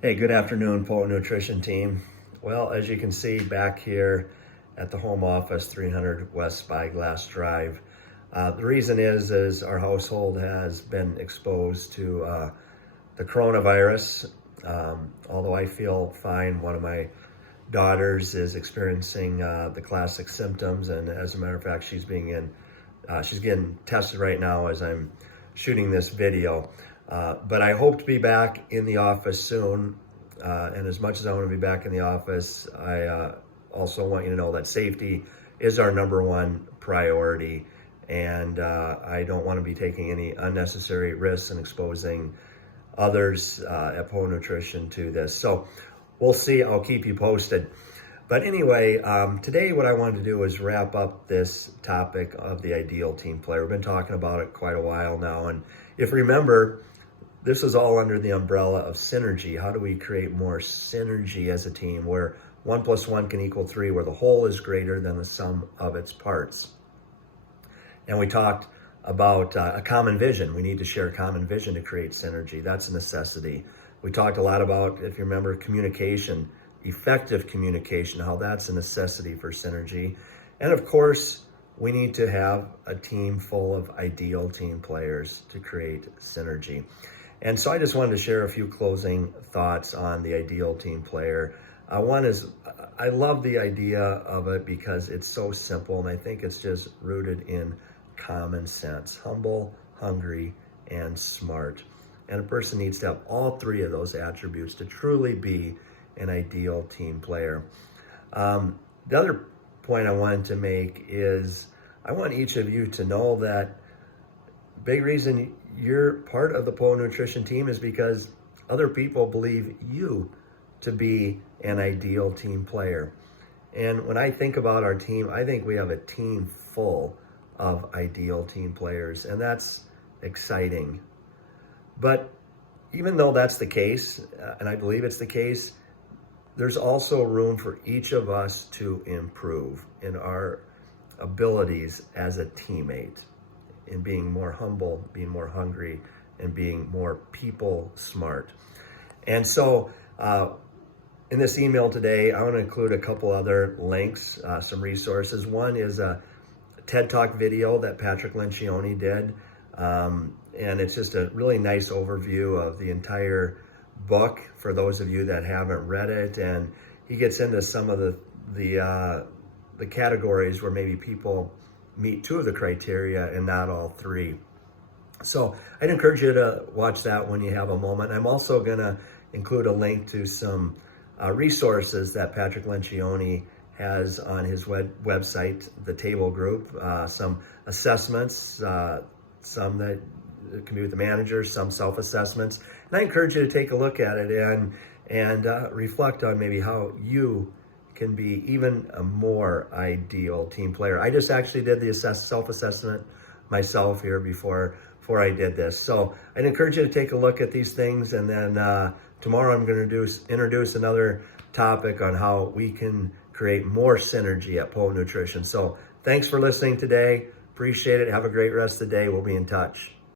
Hey, good afternoon, Poet Nutrition team. Well, as you can see back here at the home office, 300 West Spyglass Drive, the reason is our household has been exposed to the coronavirus. Although I feel fine, one of my daughters is experiencing the classic symptoms, and as a matter of fact, she's getting tested right now as I'm shooting this video. But I hope to be back in the office soon. And as much as I want to be back in the office, I also want you to know that safety is our number one priority. And I don't want to be taking any unnecessary risks and exposing others at Poet Nutrition to this. So we'll see. I'll keep you posted. But anyway, today what I wanted to do is wrap up this topic of the ideal team player. We've been talking about it quite a while now. And if you remember, this is all under the umbrella of synergy. How do we create more synergy as a team where 1 + 1 can equal 3, where the whole is greater than the sum of its parts? And we talked about a common vision. We need to share a common vision to create synergy. That's a necessity. We talked a lot about, if you remember, communication, effective communication, how that's a necessity for synergy. And of course, we need to have a team full of ideal team players to create synergy. And so I just wanted to share a few closing thoughts on the ideal team player. One is, I love the idea of it because it's so simple, and I think it's just rooted in common sense: humble, hungry, and smart. And a person needs to have all three of those attributes to truly be an ideal team player. The other point I wanted to make is I want each of you to know that big reason you're part of the Poet Nutrition team is because other people believe you to be an ideal team player. And when I think about our team, I think we have a team full of ideal team players, and that's exciting. But even though that's the case, and I believe it's the case, there's also room for each of us to improve in our abilities as a teammate, in being more humble, being more hungry, and being more people smart. And so in this email today, I want to include a couple other links, some resources. One is a TED Talk video that Patrick Lencioni did. And it's just a really nice overview of the entire book for those of you that haven't read it. And he gets into some of the categories where maybe people meet 2 of the criteria and not all 3. So I'd encourage you to watch that when you have a moment. I'm also going to include a link to some resources that Patrick Lencioni has on his website, the Table Group, some assessments, some that can be with the manager, some self-assessments. And I encourage you to take a look at it and reflect on maybe how you can be even a more ideal team player. I just actually did the self-assessment myself here before I did this. So I'd encourage you to take a look at these things, and then tomorrow I'm going to introduce another topic on how we can create more synergy at Poet Nutrition. So thanks for listening today. Appreciate it. Have a great rest of the day. We'll be in touch.